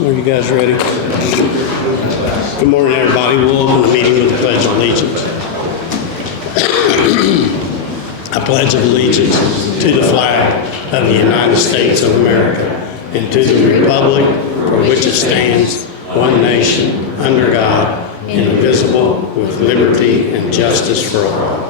Are you guys ready? Good morning, everybody. We'll open the meeting with the Pledge of Allegiance. I pledge allegiance to the flag of the United States of America and to the republic for which it stands, one nation, under God, indivisible, with liberty and justice for all.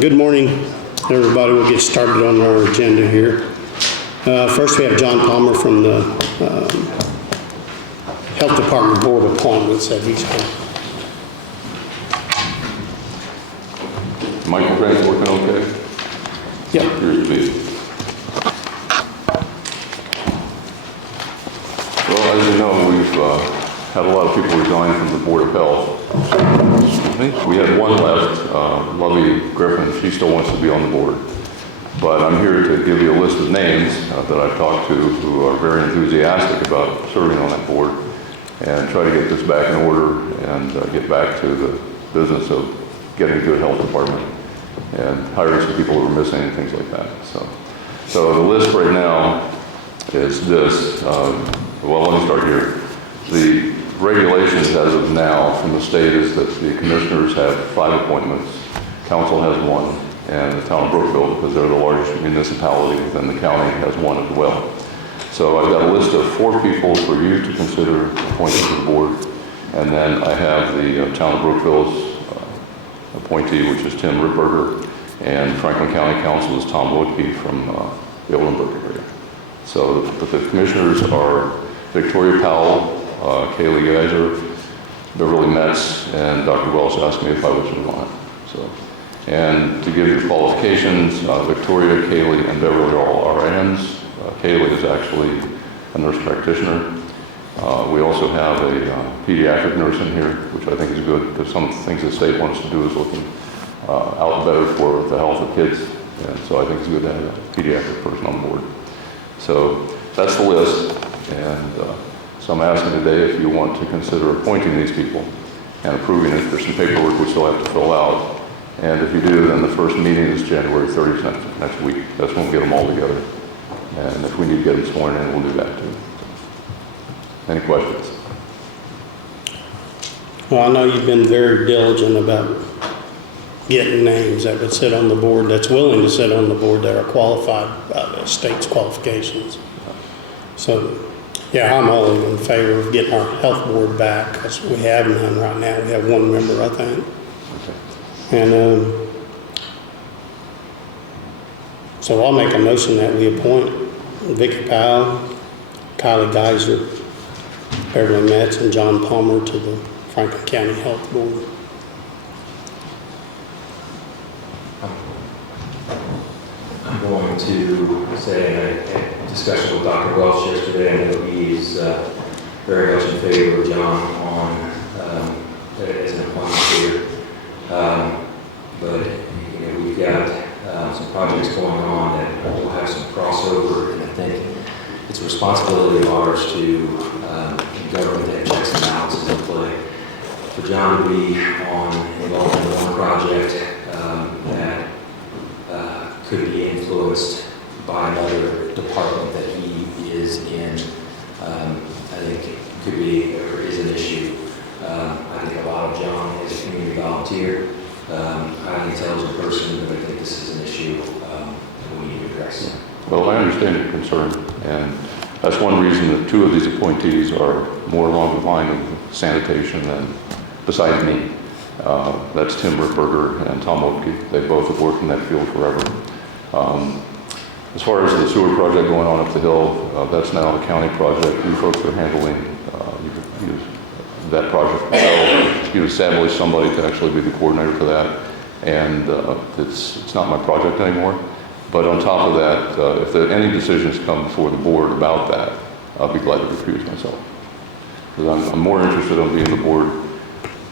Good morning, everybody. We'll get started on our agenda here. First, we have John Palmer from the Health Department Board Appointments that he's got. Microphone's working okay? Yep. Appears to be. Well, as you know, we've had a lot of people resign from the Board of Health. We had one left, Lovely Griffin. She still wants to be on the board. But I'm here to give you a list of names that I've talked to who are very enthusiastic about serving on that board and try to get this back in order and get back to the business of getting to a health department and hiring some people who are missing and things like that. So the list right now is this. Well, let me start here. The regulations as of now from the state is that the commissioners have 5 appointments, council has 1, and the town of Brookville, because they're the largest municipality within the county, has 1 as well. So I've got a list of 4 people for you to consider appointed to the board, and then I have the town of Brookville's appointee, which is Tim Ripperger, and Franklin County Council is Tom Wodtke from the Oldenburg area. So the commissioners are Victoria Powell, Kaleigh Geiser, Beverly Metz, and Dr. Wells asked me if I was on it. And to give you the qualifications, Victoria, Kaleigh, and Beverly are all RNs. Kaleigh is actually a nurse practitioner. We also have a pediatric nurse in here, which I think is good because some of the things the state wants to do is looking out better for the health of kids. And so I think it's good to have a pediatric person on board. So that's the list. And so I'm asking today if you want to consider appointing these people and approving it. There's some paperwork we still have to fill out. And if you do, then the first meeting is January 30th next week. That's when we'll get them all together. And if we need to get them sworn in, we'll do that too. Any questions? Well, I know you've been very diligent about getting names that would sit on the board, that's willing to sit on the board, that are qualified by the state's qualifications. So, yeah, I'm all in favor of getting our health board back because we have none right now. We have 1 member, I think. And so I'll make a motion that we appoint Vicki Powell, Kaleigh Geiser, Beverly Metz, and John Palmer to the Franklin County Health Board. I'm going to say in a discussion with Dr. Welch yesterday, I know he's very much in favor of John on as an appointment here. But we've got some projects going on that will have some crossover, and I think it's a responsibility of ours to government that checks and balances in play. For John to be involved in one project that could be influenced by another department that he is in, I think could be or is an issue. I think a lot of John is a community volunteer, highly intelligent person, but I think this is an issue that we need to address. Well, I understand your concern, and that's one reason that 2 of these appointees are more along the line of sanitation than besides me. That's Tim Ripperger and Tom Wodtke. They both have worked in that field forever. As far as the sewer project going on up the hill, that's now a county project. You folks are handling that project. You establish somebody to actually be the coordinator for that, and it's not my project anymore. But on top of that, if any decisions come before the board about that, I'll be glad to recuse myself. Because I'm more interested in being the board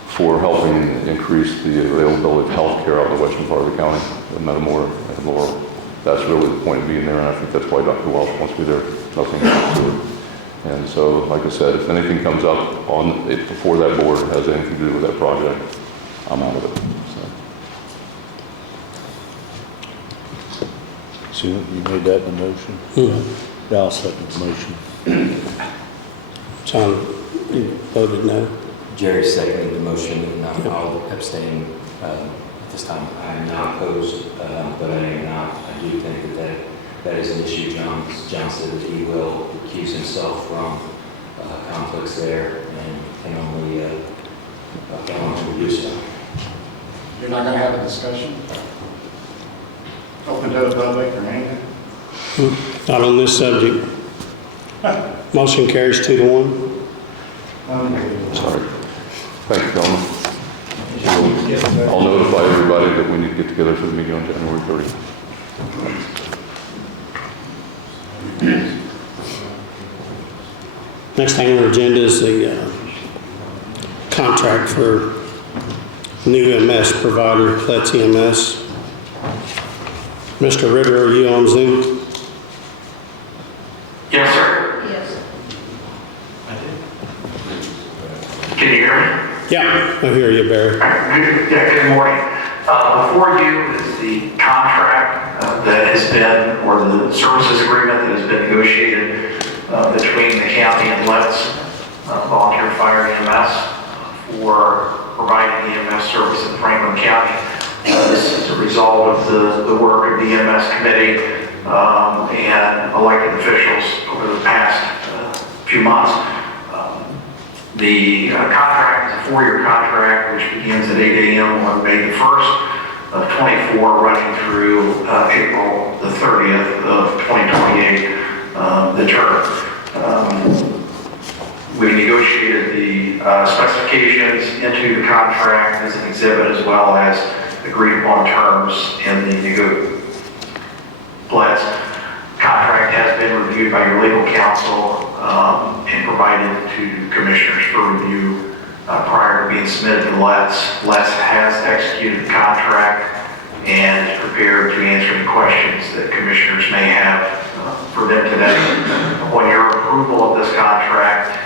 for helping increase the availability of health care out in the western part of the county, in Metamora and Laurel. That's really the point of being there, and I think that's why Dr. Welch wants me there. Nothing else to it. And so, like I said, if anything comes up on it before that board has anything to do with that project, I'm out of it. So you made that in the motion? Mm-hmm. Yeah, I'll second the motion. John, you voted no? Jerry seconded the motion, and I'll abstain at this time. I am not opposed, but I am not. I do think that is an issue. John said that he will recuse himself from conflicts there and can only do so. You're not going to have a discussion? Open to the public or anything? Not on this subject. Motion carries 2-1. Sorry. Thank you, gentlemen. I'll notify everybody that we need to get together for the meeting on January 30th. Next thing on our agenda is the contract for new MS provider, Metz EMS. Mr. Ritter, are you on Zoom? Yes, sir. Yes. Can you hear me? Yeah, I hear you, Barry. Good morning. Before you is the contract that has been, or the services agreement that has been negotiated between the county and Metz Volunteer Fire EMS for providing EMS service in Franklin County. This is a result of the work of the EMS committee and elected officials over the past few months. The contract is a 4-year contract which begins at 8 a.m. on May the 1st of 24, running through April the 30th of 2028, the term. We negotiated the specifications into the contract as an exhibit, as well as agreed upon terms in the Metz contract has been reviewed by your legal counsel and provided to commissioners for review prior to being submitted to Metz. Metz has executed the contract and is prepared to answer any questions that commissioners may have for them today. Upon your approval of this contract,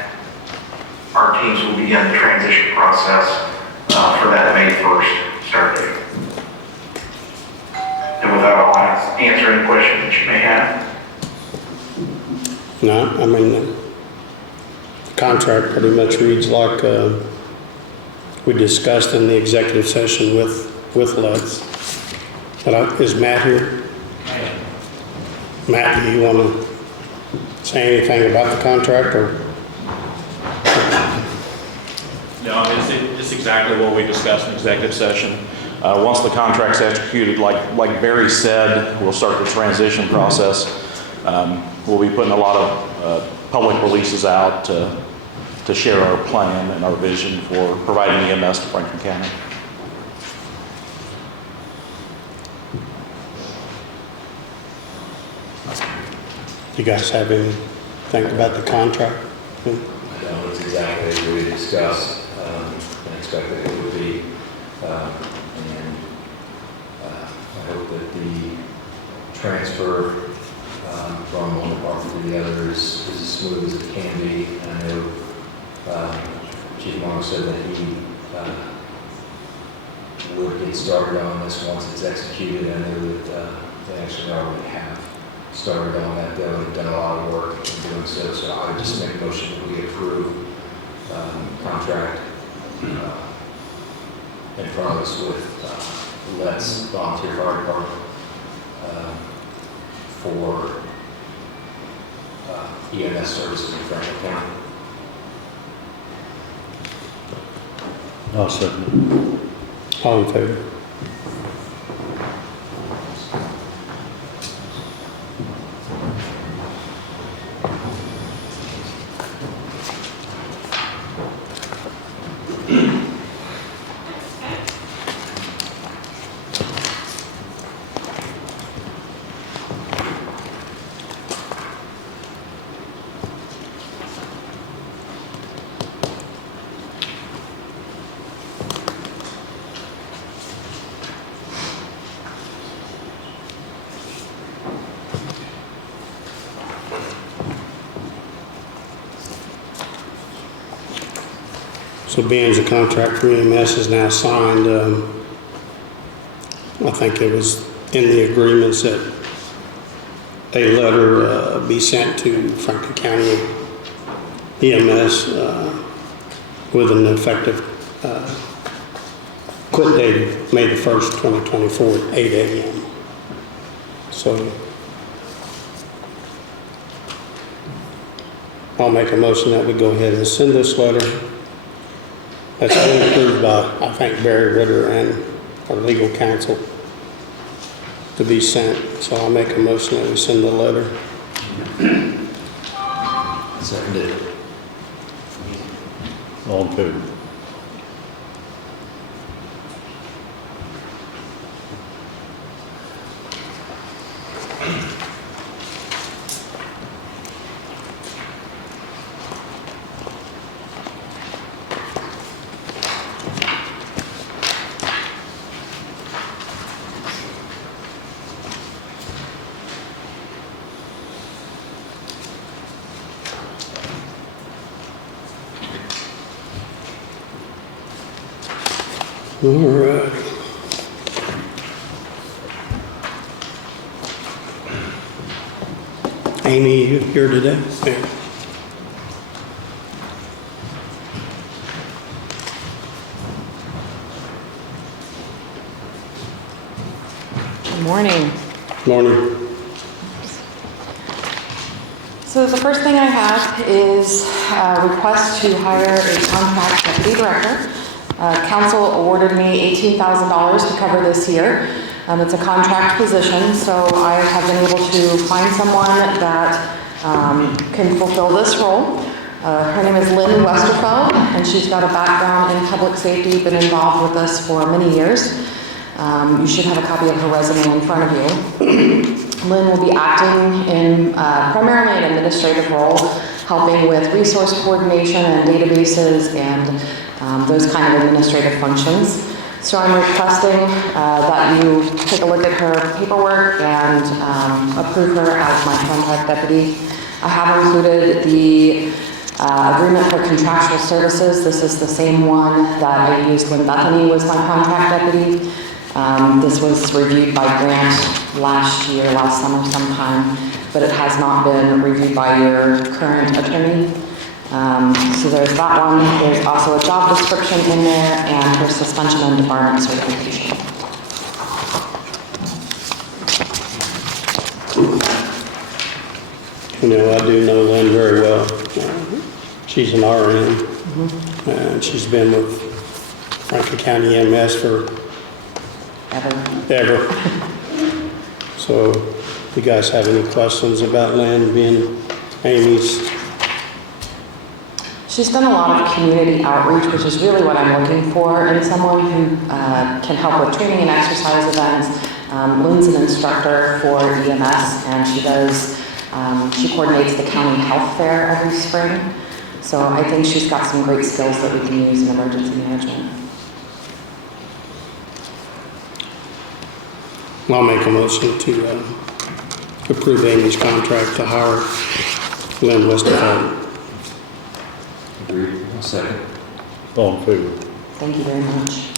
our teams will begin the transition process for that May 1st start date. And with that, I'll answer any questions that you may have. No, I mean, the contract pretty much reads like we discussed in the executive session with Let's. But is Matt here? Matt, do you want to say anything about the contract, or? No, it's exactly what we discussed in executive session. Once the contract's executed, like Barry said, we'll start the transition process. We'll be putting a lot of public releases out to share our plan and our vision for providing EMS to Franklin County. You guys have anything about the contract? That's exactly as we discussed and expected it would be. And I hope that the transfer from one department to the other is as smooth as it can be. And I know Chief Monk said that he would get started on this once it's executed. I know that they actually already have started on that, though, and done a lot of work in doing so. So I would just make a motion that we approve contract in front of us with Let's Volunteer Fire Department for EMS services in Franklin County. I'll second it. All in favor? So being the contract for EMS is now signed, I think it was in the agreements that a letter be sent to Franklin County EMS with an effective quit date May the 1st, 2024 at 8 a.m. So I'll make a motion that we go ahead and send this letter. That's been approved by, I think, Barry Ritter and our legal counsel to be sent. So I'll make a motion that we send the letter. Seconded. All in favor? All right. Amy, you here today? Yeah. Good morning. Morning. So the first thing I have is a request to hire a contract deputy director. Council awarded me $18,000 to cover this year. It's a contract position, so I have been able to find someone that can fulfill this role. Her name is Lynn Westerfeld, and she's got a background in public safety, been involved with us for many years. You should have a copy of her resume in front of you. Lynn will be acting in primarily an administrative role, helping with resource coordination and databases and those kind of administrative functions. So I'm requesting that you take a look at her paperwork and approve her as my contract deputy. I have included the agreement for contractual services. This is the same one that I used when Bethany was my contract deputy. This was reviewed by Grant last summer sometime, but it has not been reviewed by your current attorney. So there's that one. There's also a job description in there and her suspension and debarment certification. You know, I do know Lynn very well. She's an RN, and she's been with Franklin County EMS for ever. So, if you guys have any questions about Lynn being Amy's? She's done a lot of community outreach, which is really what I'm looking for in someone who can help with training and exercise events. Lynn's an instructor for EMS, and she coordinates the county health fair every spring. So I think she's got some great skills that we can use in emergency management. I'll make a motion to approve Amy's contract to hire Lynn Westerfeld. Agreed. Second. All in favor? Thank you very much.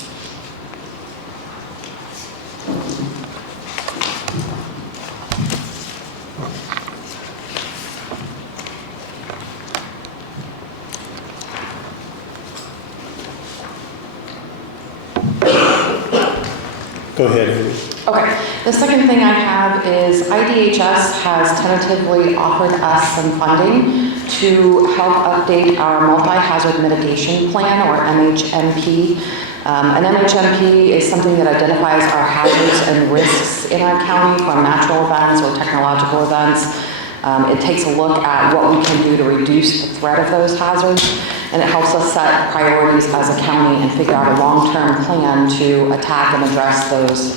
Go ahead, Amy. Okay, the second thing I have is IDHS has tentatively offered us some funding to help update our multi-hazard mitigation plan, or MHMP. An MHMP is something that identifies our hazards and risks in our county from natural events or technological events. It takes a look at what we can do to reduce the threat of those hazards, and it helps us set priorities as a county and figure out a long-term plan to attack and address those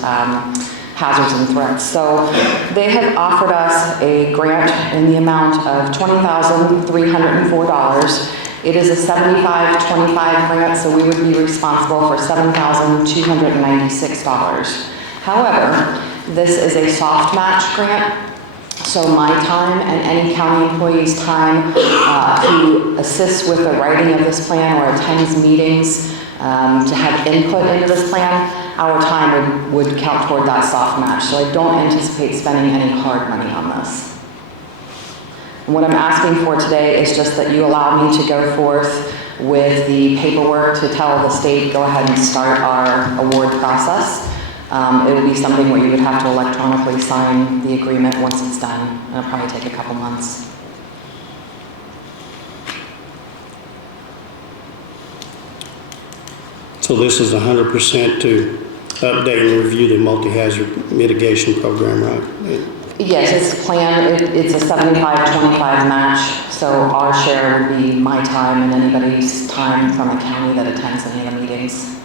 hazards and threats. So they have offered us a grant in the amount of $20,304. It is a 75-25 grant, so we would be responsible for $7,296. However, this is a soft match grant, So my time and any county employee's time who assists with the writing of this plan or attends meetings to have input into this plan, our time would count toward that soft match. So I don't anticipate spending any hard money on this. And what I'm asking for today is just that you allow me to go forth with the paperwork to tell the state, go ahead and start our award process. It would be something where you would have to electronically sign the agreement once it's done. It'll probably take a couple months. So this is 100% to update and review the multi-hazard mitigation program, right? Yes, it's a plan. It's a 75-25 match. So our share would be my time and anybody's time from a county that attends any of the meetings.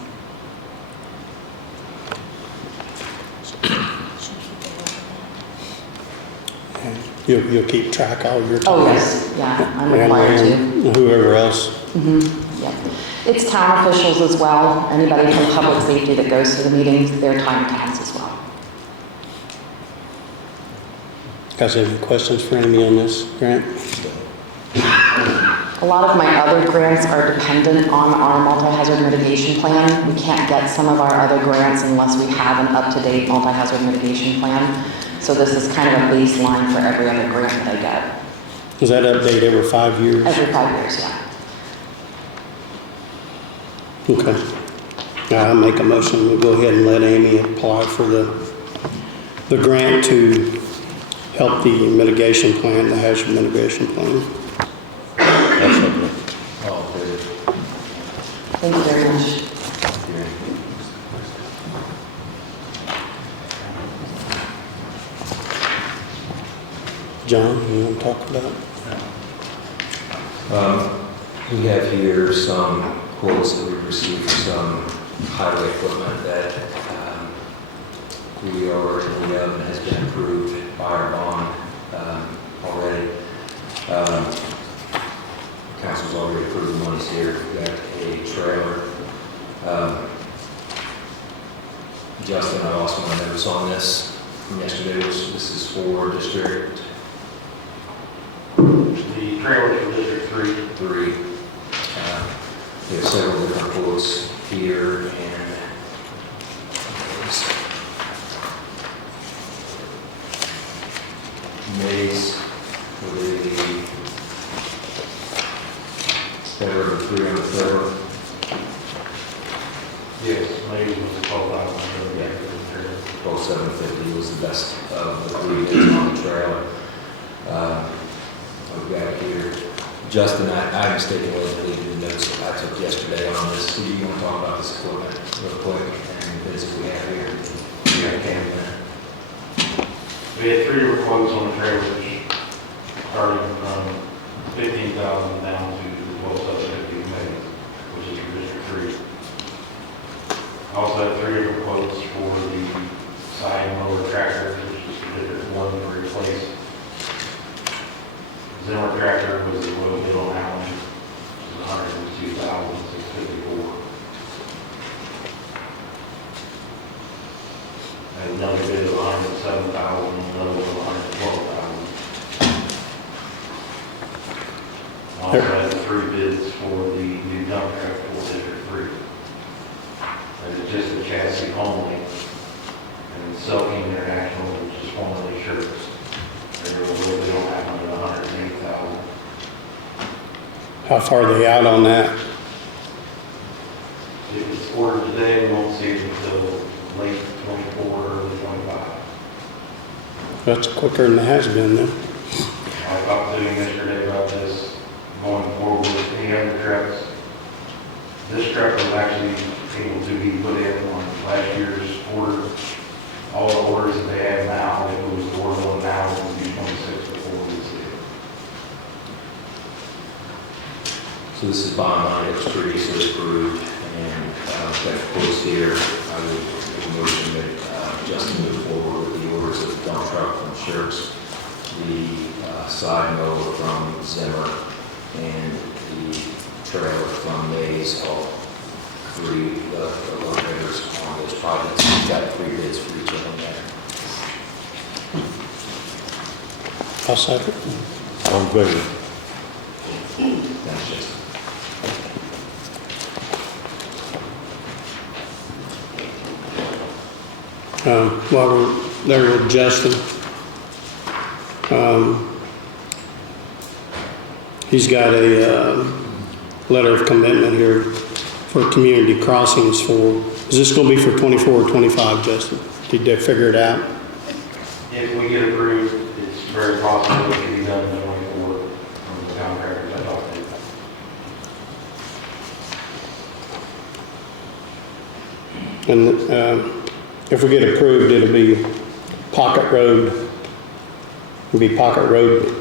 And you'll keep track all your time? Oh, yes. Yeah, I'm required to. And whoever else. Yeah. It's town officials as well. Anybody from public safety that goes to the meetings, their time counts as well. Guys, have any questions for Amy on this grant? A lot of my other grants are dependent on our multi-hazard mitigation plan. We can't get some of our other grants unless we have an up-to-date multi-hazard mitigation plan. So this is kind of a baseline for every other grant that I get. Does that update every 5 years? Every 5 years, yeah. Okay. I'll make a motion. We'll go ahead and let Amy apply for the grant to help the mitigation plan, the hazard mitigation plan. All in favor? Thank you very much. John, you want to talk about? We have here some quotes that we've received for some highway equipment that we are in the oven has been approved by our bond already. Council's already approved the monies here. We've got a trailer. Justin, I lost my notes on this from yesterday. This is for District The trailer for District 3. We have several different quotes here, and Mays for the trailer of 3 on the trailer. Yes, maybe it was a 12,000. 12,750 was the best of the 3 bids on the trailer. We've got here, Justin, I mistakenly deleted the notes I took yesterday on this. Do you want to talk about this equipment real quick and the bids that we have here? Yeah, okay. We had 3 different quotes on the trailers, starting from 15,000 down to 12,750 maybe, which is for District 3. I also had 3 different quotes for the side mower tractor, which is for District 1 to replace. Zimmer tractor was the low bid on that one, which is $102,654. And another bid of $107,000, another one of $112,000. I also had 3 bids for the new dump truck for District 3. And it's just a chassis only, and it's Selking International, which is one of the shirts. They're a little bit on that one at $180,000. How far are they out on that? If it's ordered today, we won't see it until late 24, early 25. That's quicker than it has been then. I talked to him yesterday about this, going forward with any other trucks. This truck was actually able to be put in on last year's order. All the orders that they have now, if it was the order one now, it would be 26 before we see it. So this is bond money that was previously approved, and got quotes here. I would make a motion that Justin move forward with the orders of the dump truck from Shirts, the side mower from Zimmer, and the trailer from Mays, all 3 low bidders on those projects. We've got 3 bids for each of them there. I'll second. All in favor? Thanks, Jason. While we're there with Justin, he's got a letter of commitment here for community crossings for, is this going to be for 24 or 25, Justin? Did they figure it out? If we get approved, it's very possible it can be done in 24 from the contractors I talked to. And if we get approved, it'll be Pocket Road. It'll be Pocket Road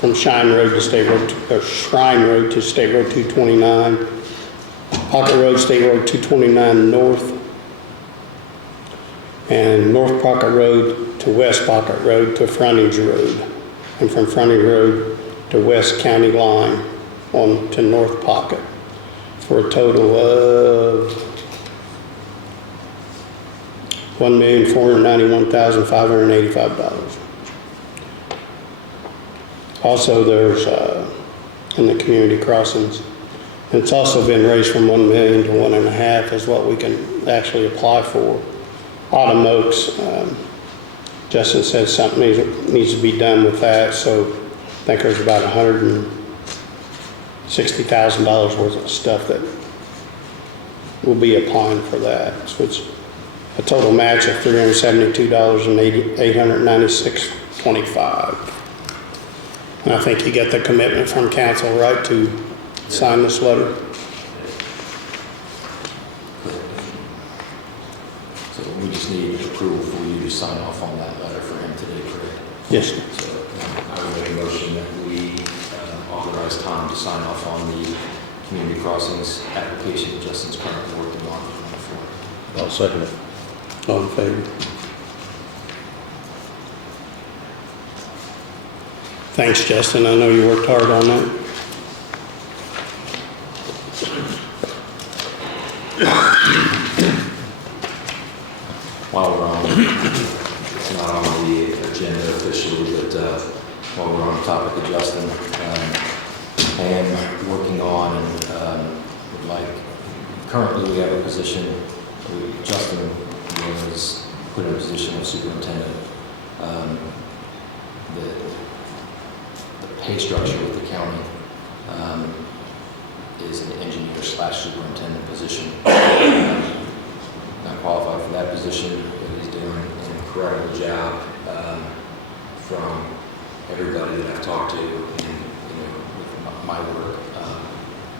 from Shrine Road to State Road, or Shrine Road to State Road 229. Pocket Road, State Road 229 north. And North Pocket Road to West Pocket Road to Frontage Road. And from Frontage Road to West County line on to North Pocket for a total of $1,491,585. Also, there's in the community crossings, and it's also been raised from 1 million to 1.5 is what we can actually apply for. Autumn Oaks, Justin said something needs to be done with that, so I think there's about $160,000 worth of stuff that will be applying for that. So it's a total match of $372,896.25. And I think you get the commitment from council, right, to sign this letter? So we just need approval for you to sign off on that letter for him today, correct? Yes, sir. So I would make a motion that we authorize Tom to sign off on the community crossings application Justin's currently working on. I'll second it. All in favor? Thanks, Justin. I know you worked hard on that. While we're on, it's not on the agenda officially, but while we're on the topic of Justin, I am working on and would like, currently we have a position, Justin was put in a position of superintendent. The pay structure with the county is an engineer/superintendent position. Not qualified for that position, but he's doing an incredible job from everybody that I've talked to, and with my work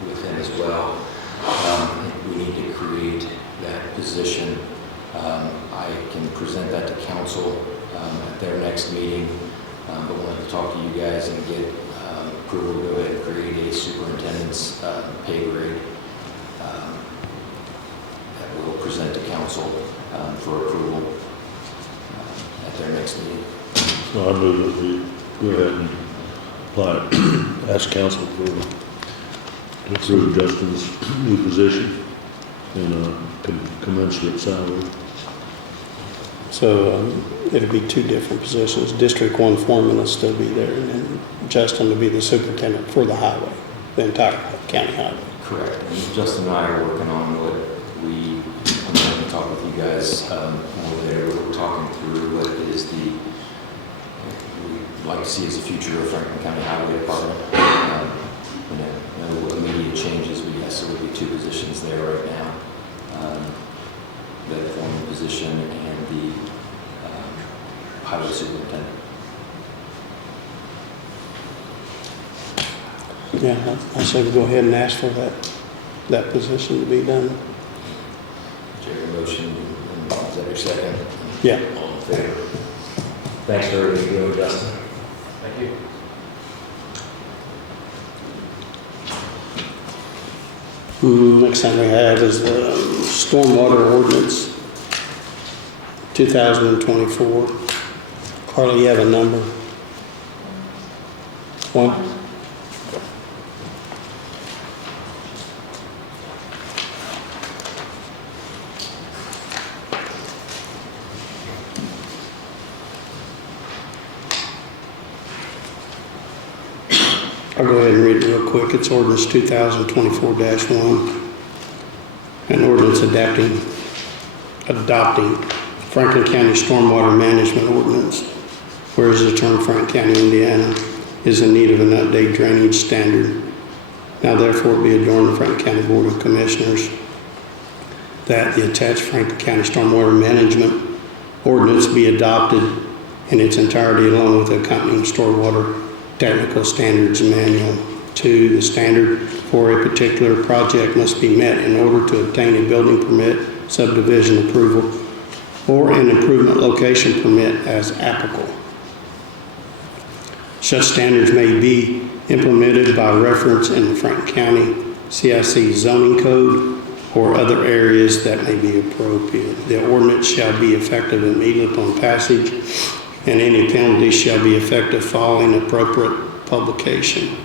with him as well. We need to create that position. I can present that to council at their next meeting, but wanted to talk to you guys and get approval to go ahead and create a superintendent's pay grade that we'll present to council for approval at their next meeting. So I move that we go ahead and apply, ask council to approve Justin's new position and commensurate salary. So it'll be two different positions. District 1 foreman will still be there, and then Justin will be the superintendent for the highway, the entire county highway. Correct. And Justin and I are working on what I'm going to talk with you guys more there. We're talking through what is we'd like to see as the future of Franklin County Highway Department. No immediate changes. So there'll be two positions there right now. The foreman position and the highway superintendent. Yeah, I say we go ahead and ask for that position to be done. Chair, motion, and is that your second? Yeah. All in favor? Thanks for everything you do, Justin. Thank you. Next thing we have is the stormwater ordinance 2024. Carly, you have a number? One? I'll go ahead and read it real quick. It's ordinance 2024-1. An ordinance adopting Franklin County Stormwater Management Ordinance. Whereas the term Franklin County, Indiana is in need of an updated drainage standard. Now therefore be adjourned the Franklin County Board of Commissioners that the attached Franklin County Stormwater Management Ordinance be adopted in its entirety along with the accompanying stormwater technical standards manual. 2, the standard for a particular project must be met in order to obtain a building permit, subdivision approval, or an improvement location permit as applicable. Such standards may be implemented by reference in the Franklin County CIC zoning code or other areas that may be appropriate. The ordinance shall be effective immediately upon passage, and any penalties shall be effective following appropriate publication.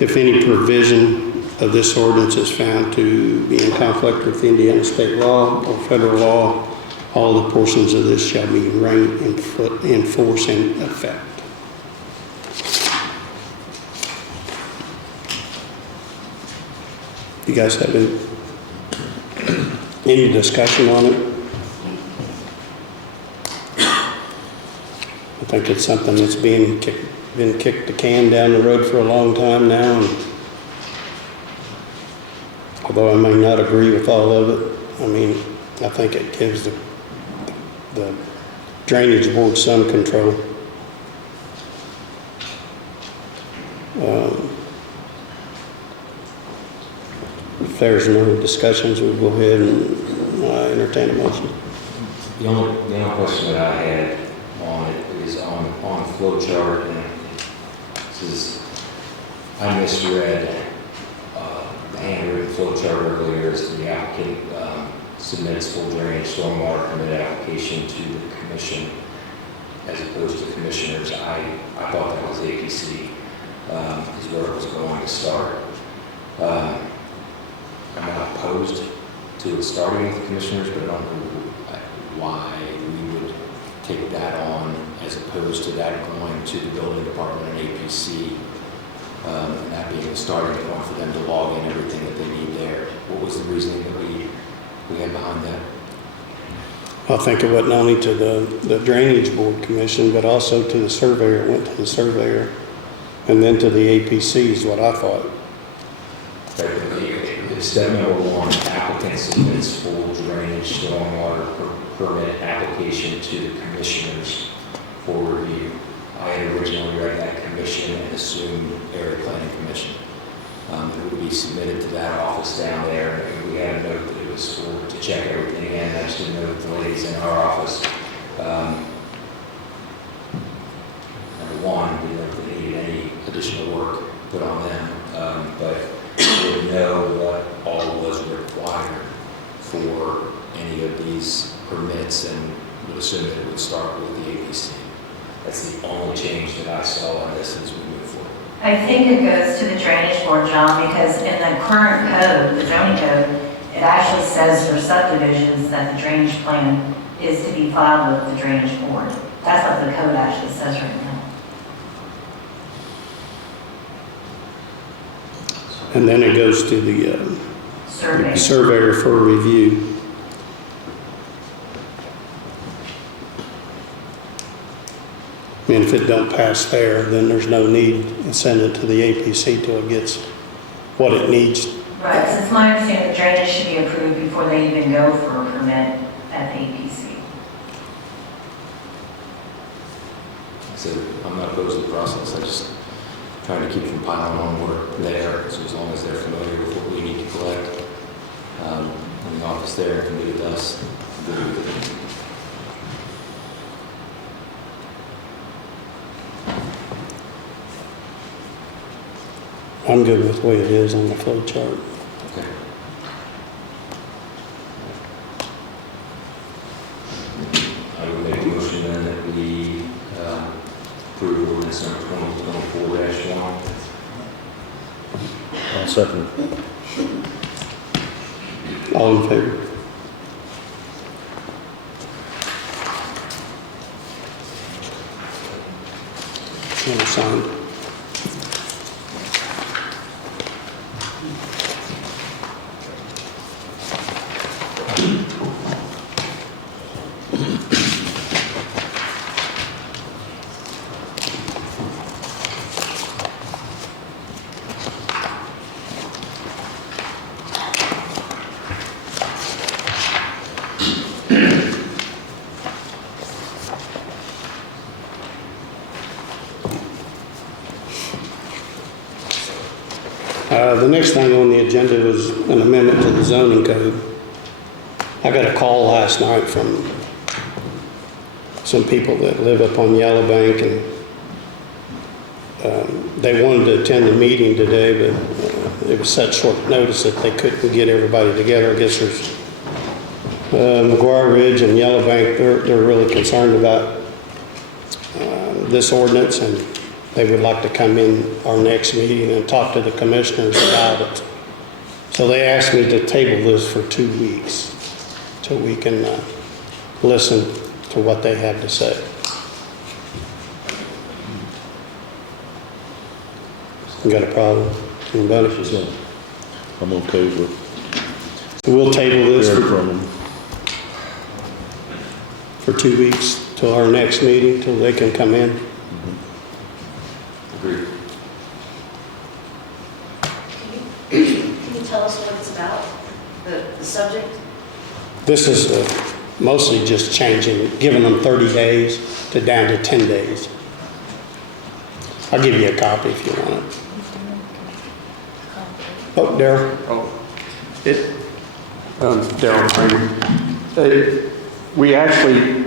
If any provision of this ordinance is found to be in conflict with Indiana state law or federal law, all the portions of this shall be in force and effect. You guys have any discussion on it? I think it's something that's been kicked the can down the road for a long time now. And although I may not agree with all of it, I mean, I think it gives the drainage board some control. If there's no discussions, we'll go ahead and entertain a motion. The only question that I had on it is on flow chart, and it says, I misread the handwritten flow chart earlier as the applicant submits full drainage stormwater permit application to the commission as opposed to commissioners. I thought that was APC is where it was going to start. I'm not opposed to it starting with the commissioners, but I don't know why we would take that on as opposed to that going to the building department and APC, and that being the starting point for them to log in everything that they need there. What was the reasoning that we had behind that? I think it wasn't only to the drainage board commission, but also to the surveyor. It went to the surveyor and then to the APC is what I thought. Step number 1, applicant submits full drainage stormwater permit application to the commissioners for review. I had originally read that commission and assumed area planning commission. It would be submitted to that office down there, and we had a note that it was to check everything in. I just didn't know that the ladies in our office, number 1, didn't know if they needed any additional work put on them, but would know what all was required for any of these permits and would assume that it would start with the APC. That's the only change that I saw on this as we move forward. I think it goes to the drainage board, John, because in the current code, the zoning code, it actually says for subdivisions that the drainage plan is to be filed with the drainage board. That's what the code actually says right now. And then it goes to the surveyor for review. I mean, if it don't pass there, then there's no need to send it to the APC till it gets what it needs. Right, because it's my understanding that drainage should be approved before they even go for a permit at the APC. So I'm not opposed to the process. I just trying to keep from piling on work there, so as long as they're familiar with what we need to collect, in the office there, can do with us, good with it. I'm good with the way it is on the flow chart. Okay. I would make a motion then that we approve ordinance number 2024-1. I'll second it. All in favor? Signed. The next thing on the agenda was an amendment to the zoning code. I got a call last night from some people that live up on Yellow Bank, and they wanted to attend the meeting today, but it was such short notice that they couldn't get everybody together. I guess there's McGuire Ridge and Yellow Bank, they're really concerned about this ordinance, and they would like to come in our next meeting and talk to the commissioners about it. So they asked me to table this for 2 weeks till we can listen to what they have to say. You got a problem? Anybody? So, I'm okay with So we'll table this hearing from them. for 2 weeks till our next meeting, till they can come in. Agreed. Can you tell us what it's about, the subject? This is mostly just changing, giving them 30 days to down to 10 days. I'll give you a copy if you want it. Oh, Darryl. Darryl Kramer. We actually,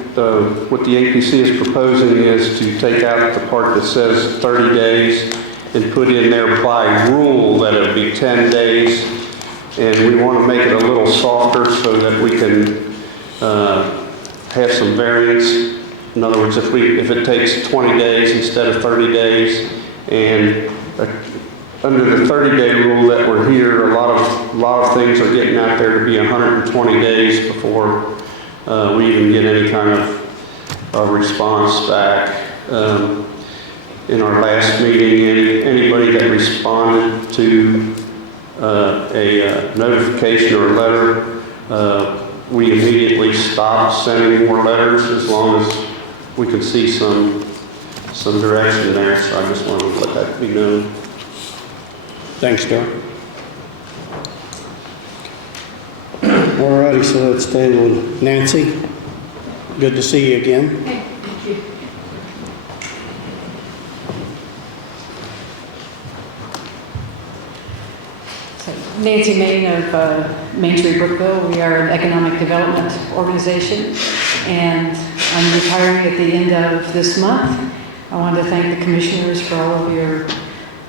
what the APC is proposing is to take out the part that says 30 days and put in there by rule that it'll be 10 days. And we want to make it a little softer so that we can have some variance. In other words, if it takes 20 days instead of 30 days, and under the 30-day rule that we're here, a lot of things are getting out there to be 120 days before we even get any kind of response back. In our last meeting, anybody that responded to a notification or a letter, we immediately stopped sending more letters as long as we could see some direction there. So I just wanted to let that be known. Thanks, Darryl. All righty, so let's table Nancy. Good to see you again. Thank you. Nancy Main of Main Street, Brookville. We are an economic development organization, and I'm retiring at the end of this month. I want to thank the commissioners for all of your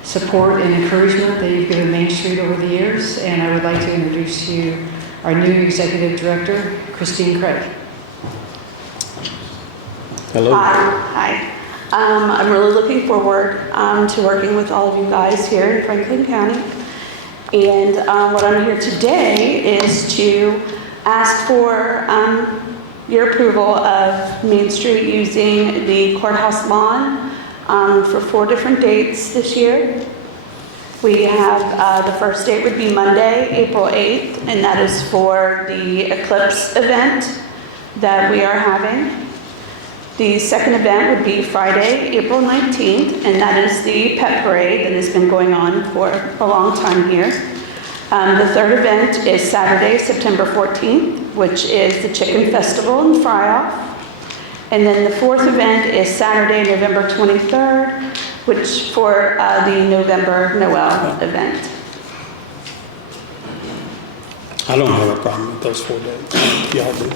support and encouragement that you've given Main Street over the years, and I would like to introduce to you our new executive director, Christine Craig. Hello. Hi. I'm really looking forward to working with all of you guys here in Franklin County. And what I'm here today is to ask for your approval of Main Street using the courthouse lawn for 4 different dates this year. We have the first date would be Monday, April 8th, and that is for the Eclipse event that we are having. The second event would be Friday, April 19th, and that is the pet parade that has been going on for a long time here. The third event is Saturday, September 14th, which is the Chicken Festival and Fry-Off. And then the fourth event is Saturday, November 23rd, which for the November Noel event. I don't have a problem with those 4 days. Y'all do.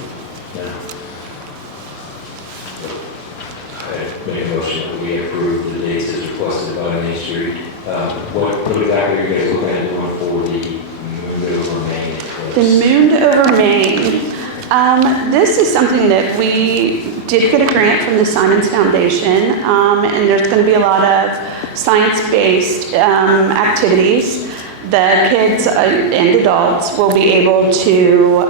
I make a motion that we approve the dates as requested by Main Street. What exactly are you guys looking at doing for the Moon Over Main? The Moon Over Main. This is something that we did get a grant from the Simons Foundation, and there's going to be a lot of science-based activities. The kids and adults will be able to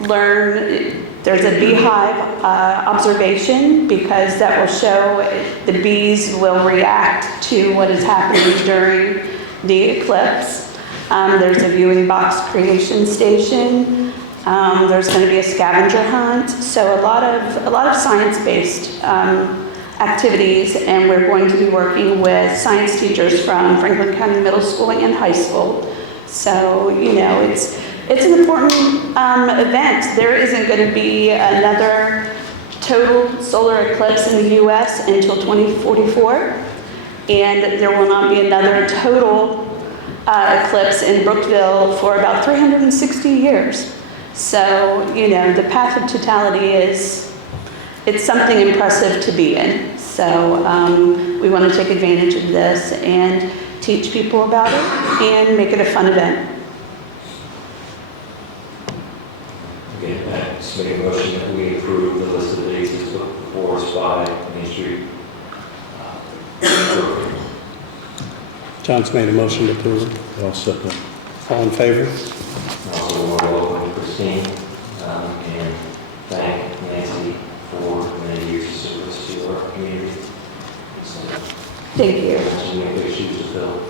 learn. There's a beehive observation, because that will show the bees will react to what is happening during the eclipse. There's a viewing box creation station. There's going to be a scavenger hunt. So a lot of science-based activities, and we're going to be working with science teachers from Franklin County Middle School and High School. So, you know, it's an important event. There isn't going to be another total solar eclipse in the U.S. until 2044, and there will not be another total eclipse in Brookville for about 360 years. So, you know, the path of totality it's something impressive to be in. So we want to take advantage of this and teach people about it and make it a fun event. Again, just make a motion that we approve the list of dates as put before us by Main Street. John's made a motion to approve. I'll second. All in favor? Also, want to welcome Christine and thank Nancy for many years of service to our community. So, Thank you. you have big shoes to fill.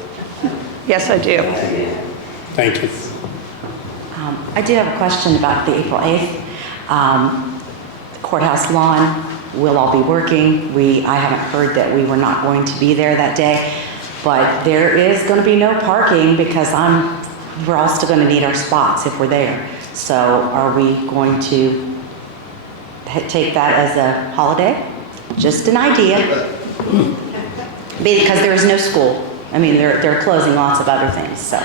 Yes, I do. Thanks again. Thank you. I do have a question about the April 8th. Courthouse lawn, we'll all be working. I haven't heard that we were not going to be there that day, but there is going to be no parking because we're all still going to need our spots if we're there. So are we going to take that as a holiday? Just an idea. Because there is no school. I mean, they're closing lots of other things, so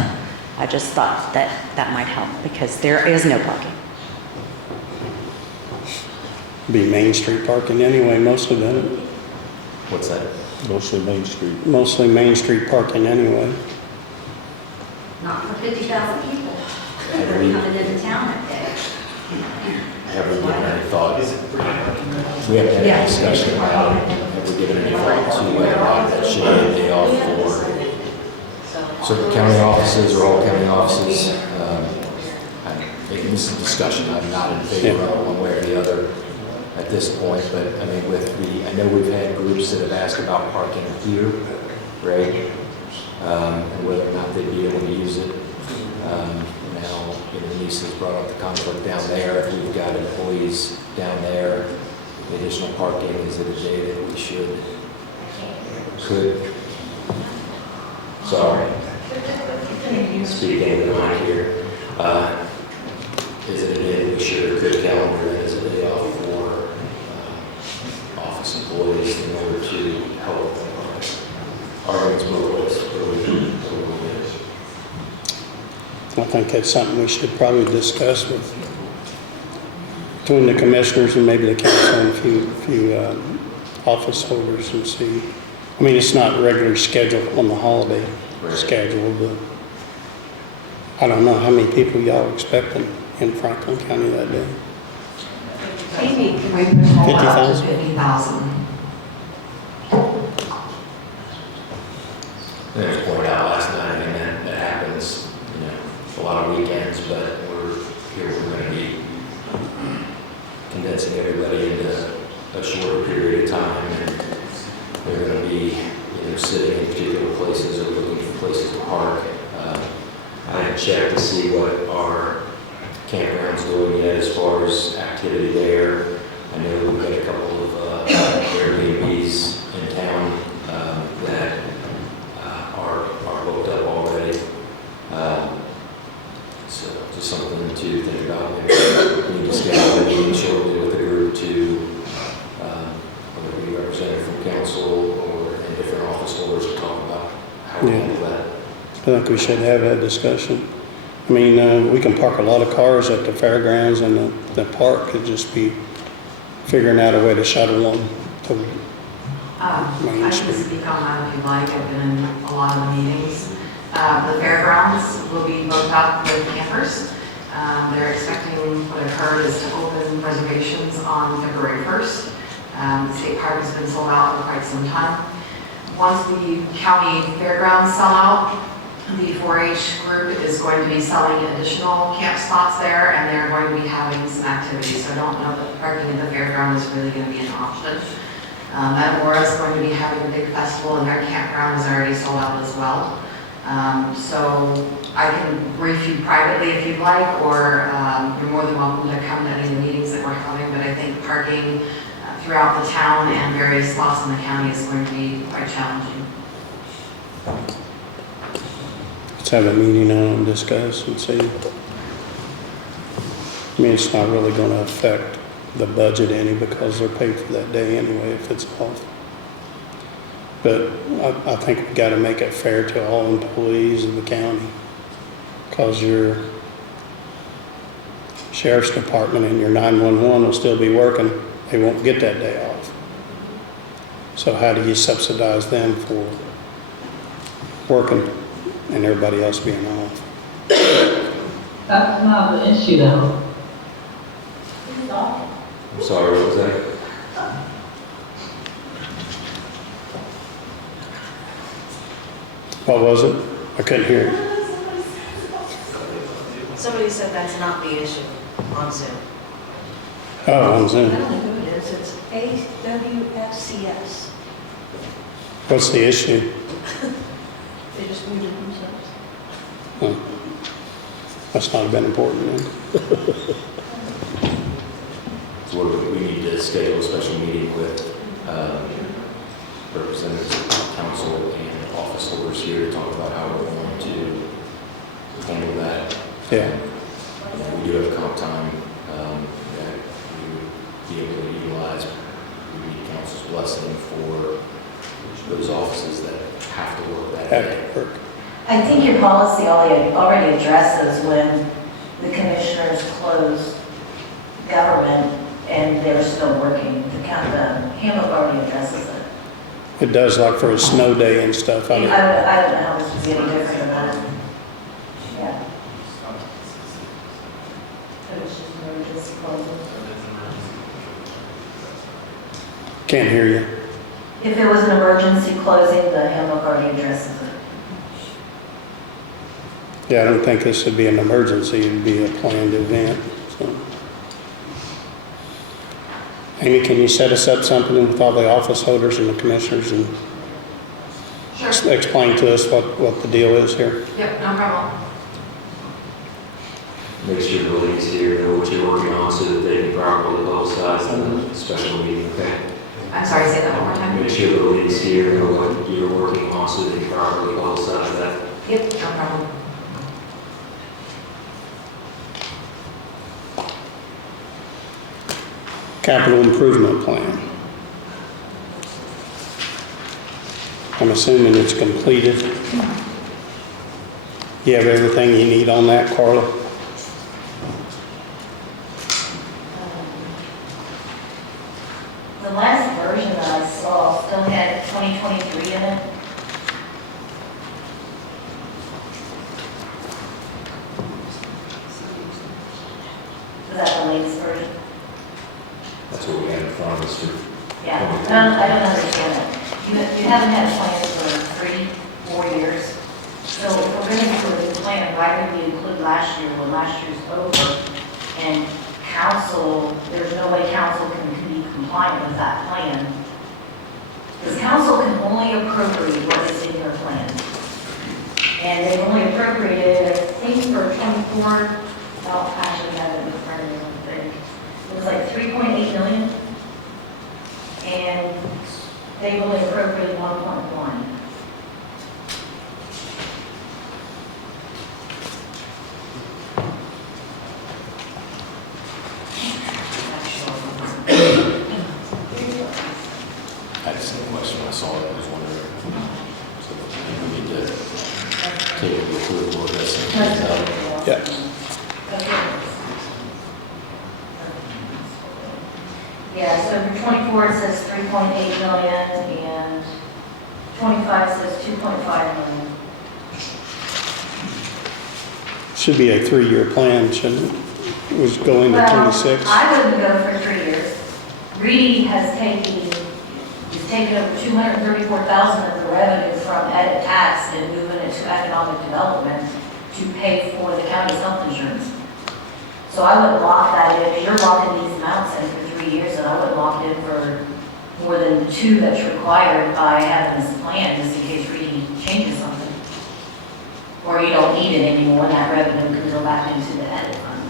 I just thought that might help because there is no parking. Be Main Street parking anyway, mostly, doesn't it? What's that? Mostly Main Street. Mostly Main Street parking anyway. Not for 50,000 people that are coming into town that day. Have we given any thought? We haven't had any discussion about it. Have we given any thought to whether or not that should be a day off for certain county offices or all county offices? This is a discussion. I'm not in favor of one way or the other at this point, but I mean, I know we've had groups that have asked about parking here, right? And whether or not they'd be able to use it. Now, Denise has brought up the conflict down there. If we've got employees down there, the additional parking, is it a day that we could? Sorry. Speaking of the mic here, is it a day that we should or could calendar that as a day off for office employees in order to help arguments move ways? I think that's something we should probably discuss between the commissioners and maybe the council and a few office holders and see. I mean, it's not regularly scheduled on the holiday schedule, but I don't know how many people y'all are expecting in Franklin County that day. Maybe can we pull up to 50,000? 50,000? And as pointed out last night, I mean, that happens, a lot of weekends, but we're going to be condensing everybody into a shorter period of time, and they're going to be sitting in particular places or looking for places to park. I haven't checked to see what our campground's doing yet as far as activity there. I know we've got a couple of Airbnbs in town that are booked up already. So just something to think about. Maybe we need to schedule a meeting shortly with the group to whether it be representative from council or in different office holders to talk about how we handle that. I think we should have that discussion. I mean, we can park a lot of cars at the fairgrounds and the park. Could just be figuring out a way to shuttle them to Main I Street. can speak on that if you'd like. I've been in a lot of the meetings. The fairgrounds will be booked up with campers. They're expecting what I've heard is to open reservations on February 1st. The state park has been sold out for quite some time. Once the county fairgrounds sell out, the 4-H group is going to be selling additional camp spots there, and they're going to be having some activities. So I don't know that parking at the fairground is really going to be an option. Metamora is going to be having a big festival, and their campground is already sold out as well. So I can brief you privately if you'd like, or you're more than welcome to come to any of the meetings that we're having, but I think parking throughout the town and various spots in the county is going to be quite challenging. Let's have a meeting on it and discuss and see. I mean, it's not really going to affect the budget any because they're paid for that day anyway if it's off. But I think we gotta make it fair to all employees of the county. Cause your sheriff's department and your 911 will still be working. They won't get that day off. So how do you subsidize them for working and everybody else being off? That's not the issue though. I'm sorry, what was that? What was it? I couldn't hear it. Somebody said that's not the issue on Zoom. Oh, on I Zoom. don't know who it is, it's AWFCS. What's the issue? They just muted themselves. Oh. Must not have been important then. So what do we need to schedule a special meeting with representatives of council and office holders here to talk about how we're going to handle that. Yeah. We do have comp time that we would be able to utilize. We need council's blessing for those offices that have to work that day. Have to work. I think your policy already addresses when the commissioners close government and they're still working. The handbook already addresses it. It does, like for a snow day and stuff. I don't know how this is any different than that. Yeah. But it's just emergency closing. Can't hear you. If it was an emergency closing, the handbook already addresses it. Yeah, I don't think this would be an emergency. It'd be a planned event. So. Amy, can you set us up something with all the office holders and the commissioners and explain to us what the deal is here? Yep, no problem. Make sure the ladies here know what you're working on so that they can properly publicize the special meeting, okay? I'm sorry, say that one more time. Make sure the ladies here know what you're working on so they can properly publicize that. Yep, no problem. Capital improvement plan. I'm assuming it's completed. You have everything you need on that, Carla? The last version that I saw still had 2023 in it. Was that the latest version? That's what we have in front of us for. Yeah, I don't understand it. You haven't had plans for 3-4 years. So if we're going to do a new plan, why did we include last year when last year's over? And council, there's no way council can be compliant with that plan. Because council can only appropriate what is in your plan. And they've only appropriated, I think, for 24, well, actually, I have it in front of me, I think. It was like 3.8 million. And they've only appropriated 1.1. I had the same question when I saw it. I was wondering. So we need to take the approval of this. Yeah. Yeah, so for 24 it says 3.8 million and 25 says 2.5 million. Should be a 3-year plan, shouldn't it? It was going to 26. I wouldn't go for 3 years. Reedy has taken over 234,000 of the revenue from edit tax and moving it to economic development to pay for the county's health insurance. So I wouldn't lock that in. You're locking these amounts in for 3 years, and I wouldn't lock it in for more than 2 that's required by having this plan, just in case Reedy changes something. Or you don't need it anymore, and that revenue can go back into the edit fund.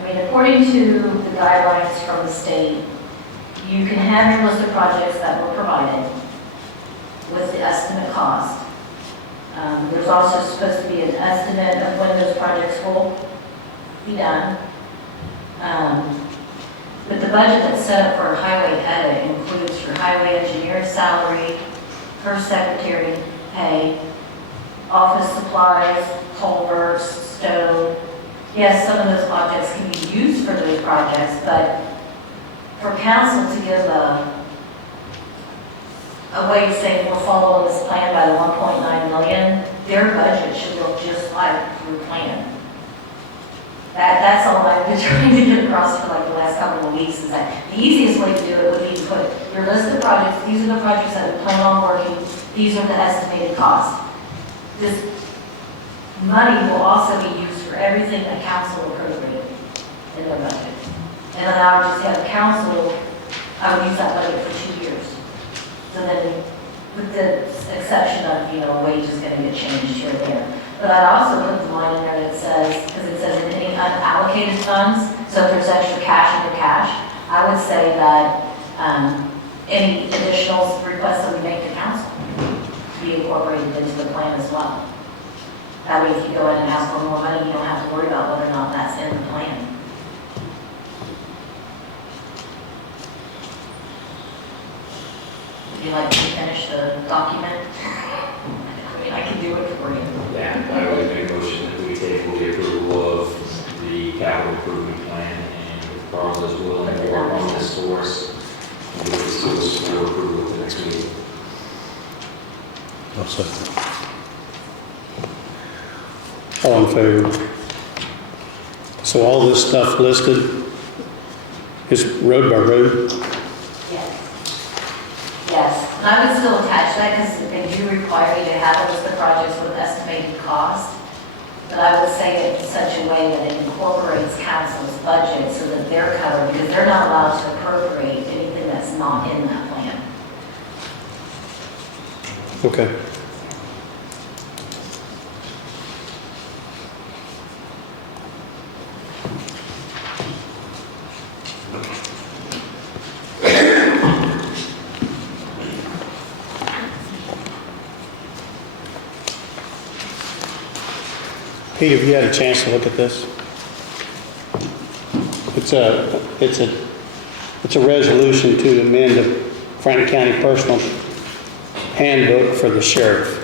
I mean, according to the guidelines from the state, you can have your list of projects that were provided with the estimate cost. There's also supposed to be an estimate of when those projects will be done. But the budget that's set up for a highway edit includes your highway engineer's salary, her secretary pay, office supplies, culverts, stone. Yes, some of those projects can be used for those projects, but for council to give a way to say we're following this plan by the 1.9 million, their budget should look just like your plan. That's all I've been trying to get across for like the last couple of weeks, is that the easiest way to do it would be to put your list of projects, these are the projects that we plan on working, these are the estimated costs. This money will also be used for everything that council appropriated in their budget. And then I would just have council, I would use that budget for 2 years. So then, with the exception of, wages going to get changed here and there. But I'd also put the line in there that says, because it says in any unallocated funds, so if there's extra cash in the cash, I would say that any additional requests that we make to council be incorporated into the plan as well. That way, if you go in and ask for more money, you don't have to worry about whether or not that's in the plan. Would you like to finish the document? I can do it for you. Yeah, I would make a motion that we table the approval of the capital improvement plan, and if Carl is willing to work on this for us, we'll do this for approval at the next meeting. I'll second. All in favor? So all this stuff listed is road by road? Yes, and I would still attach that because they do require you to have a list of projects with estimated cost. But I would say it in such a way that it incorporates council's budget so that they're covered, because they're not allowed to appropriate anything that's not in that plan. Okay. Pete, have you had a chance to look at this? It's a resolution to amend the Franklin County Personal Handbook for the sheriff.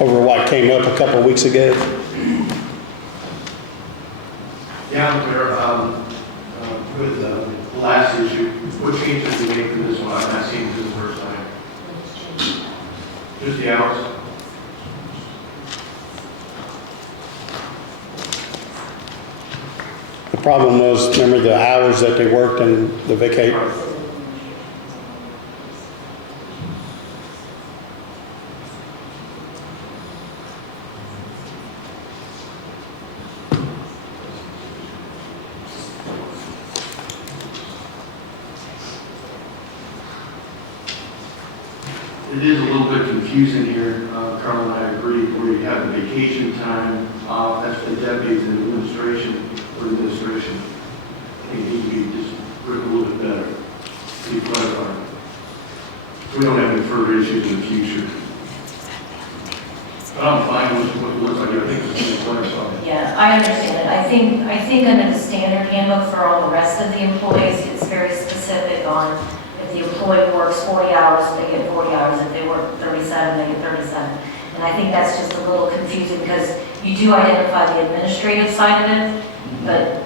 Over what came up a couple of weeks ago. Yeah, with the last issue, what changes we made for this one? I've not seen this the first time. Just the hours? The problem was, remember the hours that they worked and the vacation? It is a little bit confusing here, Carl and I agree, where you have the vacation time off, that's the deputies and administration, or administration. I think it needs to be just written a little bit better, to be clarified. So we don't have any further issues in the future. But I'm fine with what it looks like, I think it's going to clarify. Yeah, I understand it. I think under the standard handbook for all the rest of the employees, it's very specific on if the employee works 40 hours, they get 40 hours. If they work 37, they get 37. And I think that's just a little confusing because you do identify the administrative side of it, but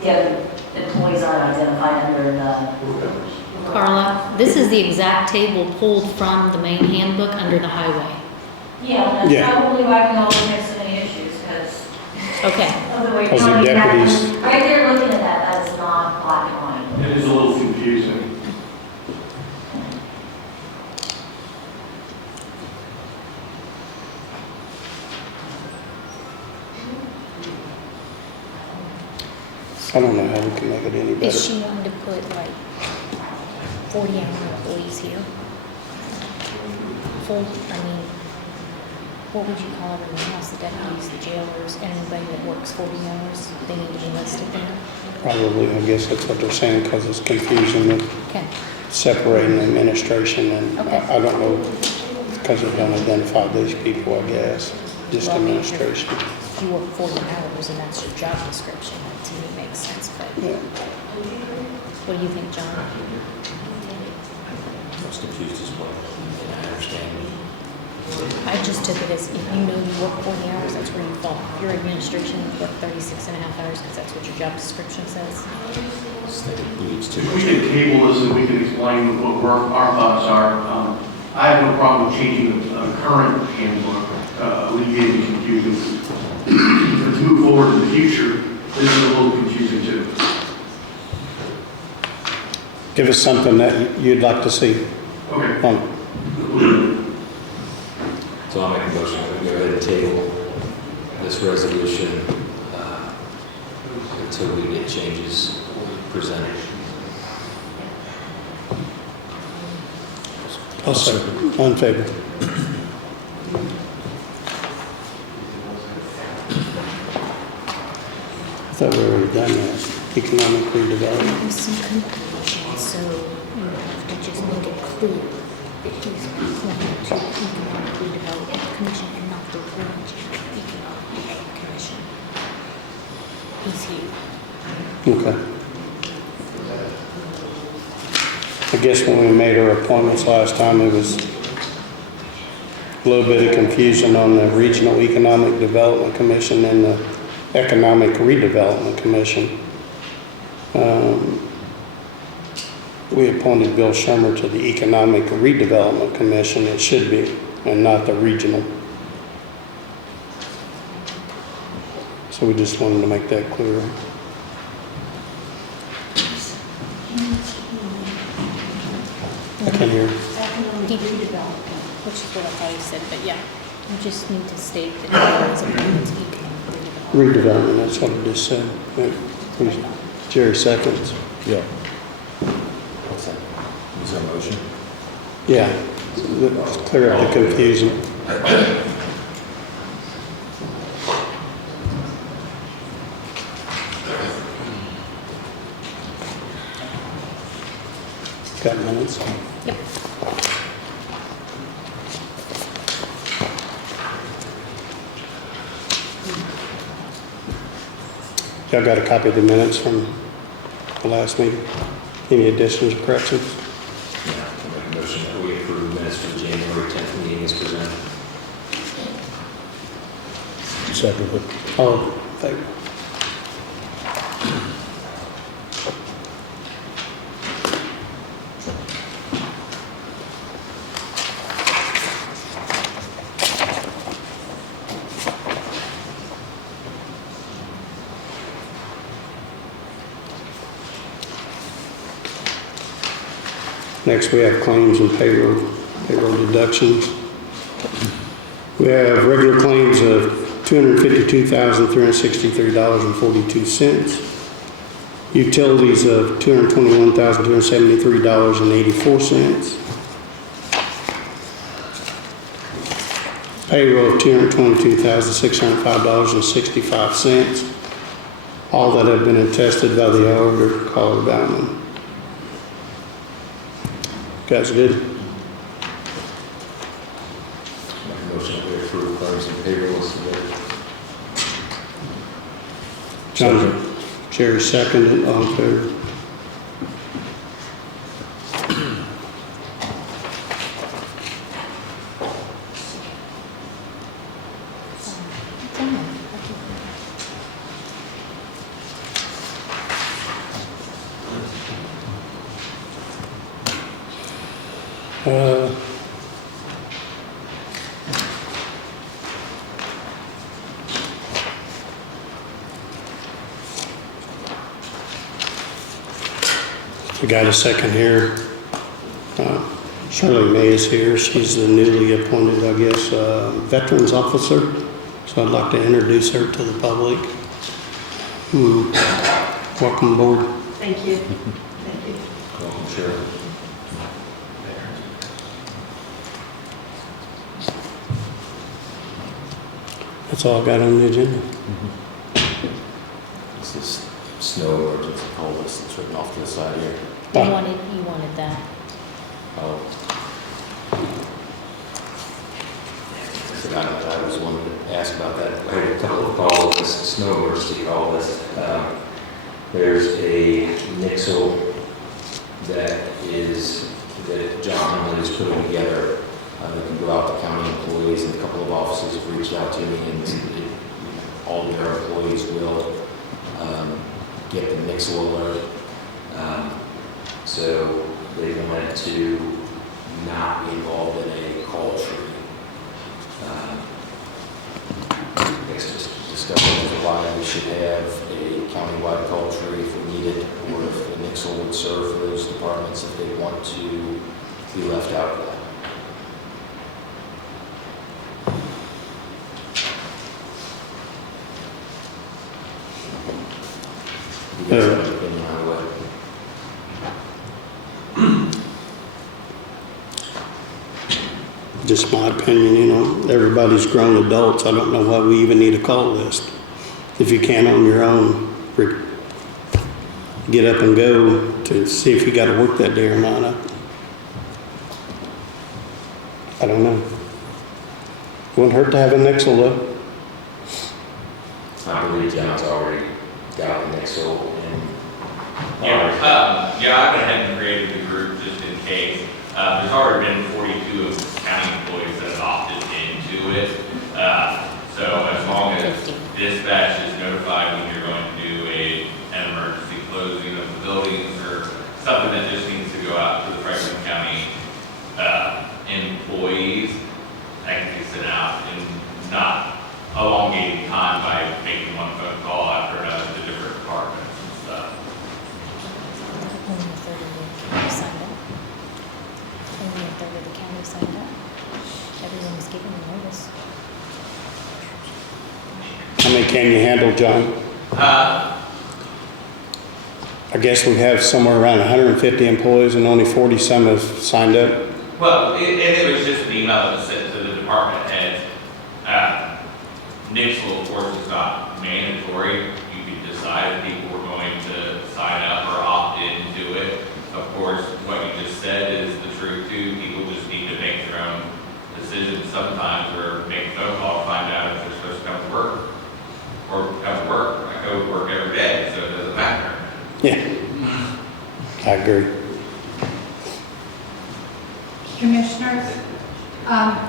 the other employees aren't identified under the... Carla, this is the exact table pulled from the main handbook under the highway. Yeah, that's probably why we always have so many issues, because... Okay. Of the way, Because the deputies... Right there looking at that, that is not black and white. It is a little confusing. I don't know how we can make it any better. Is she wanting to put like 40-hour employees here? Full, what would you call everyone else, the deputies, the jailers, and anybody that works 40 hours? They need to be listed there? Probably, I guess that's what they're saying, because it's confusing with Okay. separating administration and, Okay. I don't know, because they don't identify these people, I guess, just Well, I mean, administration. If you work 40 hours and that's your job description, that to me makes sense, but. Yeah. What do you think, John? I was confused as well. And I understand. I just took it as if you know you work 40 hours, that's where you fall. Your administration work 36 and a half hours because that's what your job description says. We can table this and we can explain what our thoughts are. I have no problem changing the current handbook, alleviating confusion. But to move forward in the future, this is a little confusing too. Give us something that you'd like to see. Okay. So I'll make a motion that we go ahead and table this resolution until we get changes presented. I'll second. All in favor? I thought we already done that. Economic redevelopment. There's some confusion, so you have to just make it clear that he's appointed to the Economic Redevelopment Commission and not the Ranch Economic Development Commission. He's here. Okay. I guess when we made our appointments last time, it was a little bit of confusion on the Regional Economic Development Commission and the Economic Redevelopment Commission. We appointed Bill Shermer to the Economic Redevelopment Commission, it should be, and not the regional. So we just wanted to make that clear. I can hear. Redevelopment, which is what I thought he said, but yeah, you just need to state that he is appointed to Economic Redevelopment. Redevelopment, that's what I just said. Yeah, please. Jerry seconds. Yeah. What's that? Is there a motion? Yeah, let's clear up the confusion. Got minutes? Yep. Y'all got a copy of the minutes from the last meeting? Any additions or corrections? Yeah, I'll make a motion that we approve minutes for the January 10th meeting as presented. Second. All in favor? Next, we have claims and payroll deductions. We have regular claims of $252,363.42. Utilities of $221,273.84. Payroll of $222,605.65. All that have been attested by the auditor, call it about them. Guys good? Make a motion that we approve claims and payroll as submitted. John, Jerry seconded, all in favor? We got a second here. Shirley May is here. She's the newly appointed, I guess, Veterans Officer. So I'd like to introduce her to the public. Welcome aboard. Thank you. Thank you. Welcome, Sheriff. That's all I got on the agenda. This is snow emergency call list that's written off to the side here. You wanted that. Oh. I was wanting to ask about that. I had a couple of calls, this snow emergency call list. There's a nixle that John is putting together that can go out to county employees, and a couple of offices have reached out to me, and all of their employees will get the nixle alert. So they wanted to not be involved in a call tree. Next discussion is why we should have a countywide call tree if we need it, or if the nixle would serve for those departments if they want to be left out of that. You guys have an opinion on what? Just my opinion, you know, everybody's grown adults. I don't know why we even need a call list. If you can on your own, get up and go to see if you got to work that day or not. I don't know. Wouldn't hurt to have a nixle though. I believe John's already got the nixle and. Yeah, I went ahead and created the group just in case. There's already been 42 of county employees that have opted into it. So as long as dispatch is notified when you're going to do an emergency closing of the buildings or something that just needs to go out to the Franklin County employees, that can be sent out and not elongating time by making one phone call after another to different departments and stuff. Only a third of the county signed up. Only a third of the county signed up. Everyone was given a notice. How many can you handle, John? I guess we have somewhere around 150 employees and only 40 some have signed up. Well, it was just an email that was sent to the department heads. Nixle, of course, is not mandatory. You can decide if people were going to sign up or opt into it. Of course, what you just said is the truth too. People just need to make their own decisions sometimes, or make a phone call, find out if they're supposed to come to work. Or come to work. I go to work every day, so it doesn't matter. Yeah, I agree. Commissioners,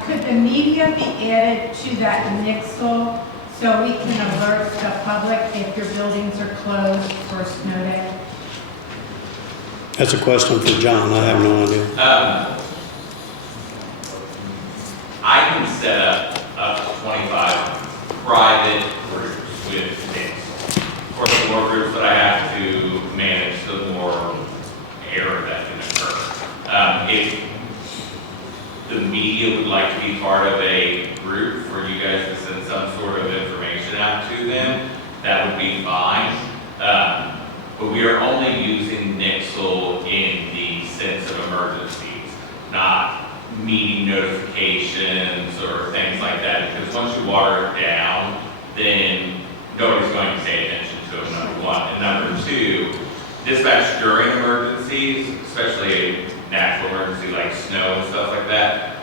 could the media be added to that nixle so we can alert the public if your buildings are closed for a snow day? That's a question for John. I have no idea. I can set up to 25 private groups with nixle. Of course, the more groups that I have to manage, the more error that can occur. If the media would like to be part of a group for you guys to send some sort of information out to them, that would be fine. But we are only using nixle in the sense of emergencies, not meeting notifications or things like that, because once you water it down, then nobody's going to pay attention to it, number one. And number two, dispatch during emergencies, especially a natural emergency like snow and stuff like that,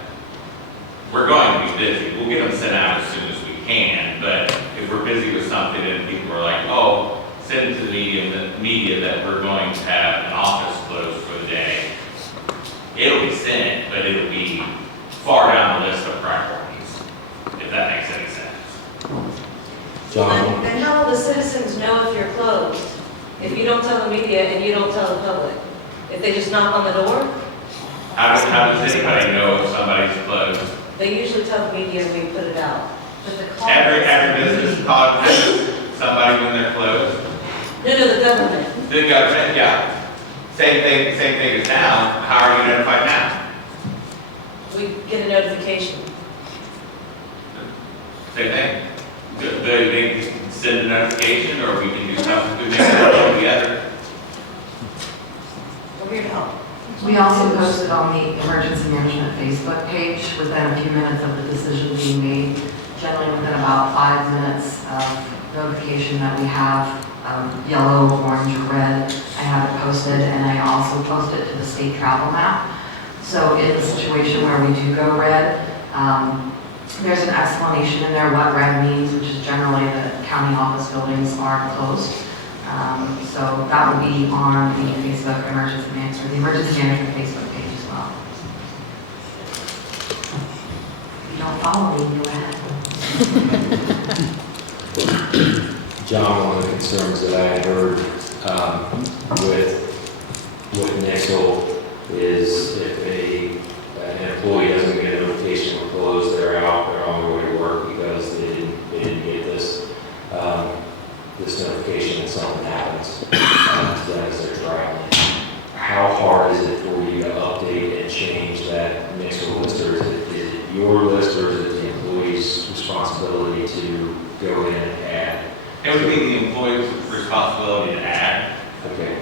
we're going to be busy. We'll get them sent out as soon as we can, but if we're busy with something and people are like, oh, send it to the media that we're going to have an office closed for the day, it'll be sent, but it'll be far down the list of priorities, if that makes any sense. John? And how will the citizens know if you're closed? If you don't tell the media and you don't tell the public? If they just knock on the door? How does anybody know if somebody's closed? They usually tell the media and we put it out. But the call. Every business causes somebody when they're closed. No, the government. The government, yeah. Same thing as now. How are you notified now? We get a notification. Same thing. They can send a notification, or we can do something to make it all together. We're here to help. We also posted on the Emergency Management Facebook page within a few minutes of the decision being made, generally within about 5 minutes of notification that we have yellow, orange, or red. I have it posted, and I also post it to the state travel map. So in the situation where we do go red, there's an explanation in there what red means, which is generally that county office buildings are closed. So that will be on the Facebook emergency manager, the emergency management Facebook page as well. If you don't follow me, you'll have. John, one of the concerns that I had heard with Nixle is if an employee doesn't get a notification we're closed, they're out, they're on their way to work because they didn't get this notification and something happens to them as they're traveling. How hard is it for you to update and change that Nixle list, or is it your list, or is it the employee's responsibility to go in and add? It would be the employee's responsibility to add. Okay,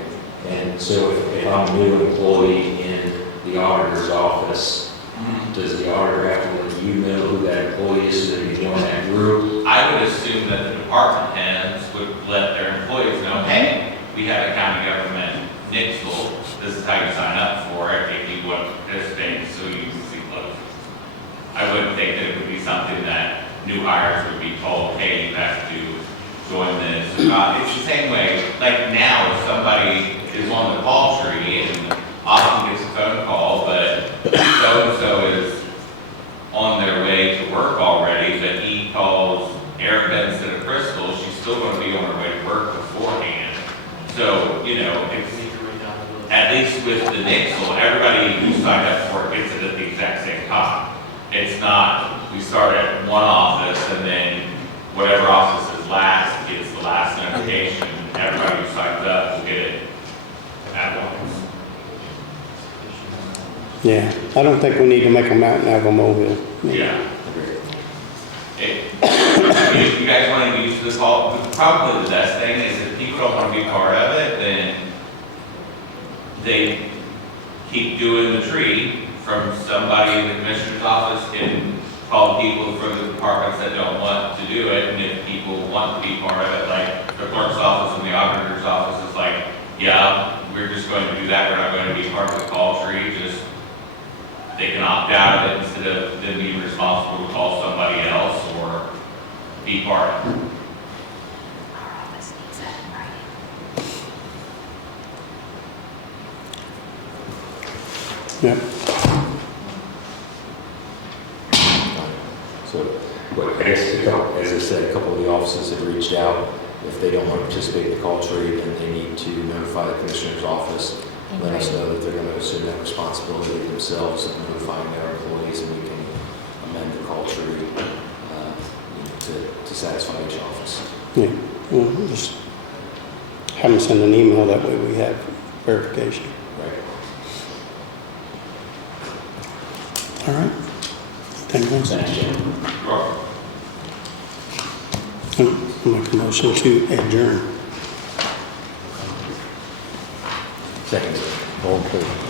and so if I'm a new employee in the auditor's office, does the auditor have to let you know who that employee is so that you join that group? I would assume that the department heads would let their employees know, hey, we have a county government Nixle, this is how you sign up for it if you want to participate, so you can see closed. I wouldn't think that it would be something that new hires would be told, hey, you have to join this. It's the same way, like now, if somebody is on the call tree and often gets a phone call, but so-and-so is on their way to work already, but he calls Erica instead of Crystal, she's still going to be on her way to work beforehand. So, it's, at least with the Nixle, everybody who signed up for it gets it at the exact same time. It's not, we start at one office and then whatever office is last gets the last notification. Everybody who signs up will get it at once. Yeah, I don't think we need to make a mountain out of a molehill. Yeah. If you guys want to use this call, probably the best thing is if people don't want to be part of it, then they keep doing the tree from somebody in the commissioner's office can call people from the departments that don't want to do it, and if people want to be part of it, like the clerk's office and the auditor's office is like, yeah, we're just going to do that, we're not going to be part of the call tree, just they can opt out of it instead of them being responsible to call somebody else or be part of it. Yep. So, I guess, as I said, a couple of the offices have reached out. If they don't want to participate in the call tree, then they need to notify the commissioner's office, let us know that they're going to assume that responsibility themselves of notifying their employees, and we can amend the call tree to satisfy each office. Yeah, well, just have them send an email, that way we have verification. Right. All right. Thank you. I'll make a motion to adjourn. Second. All in favor?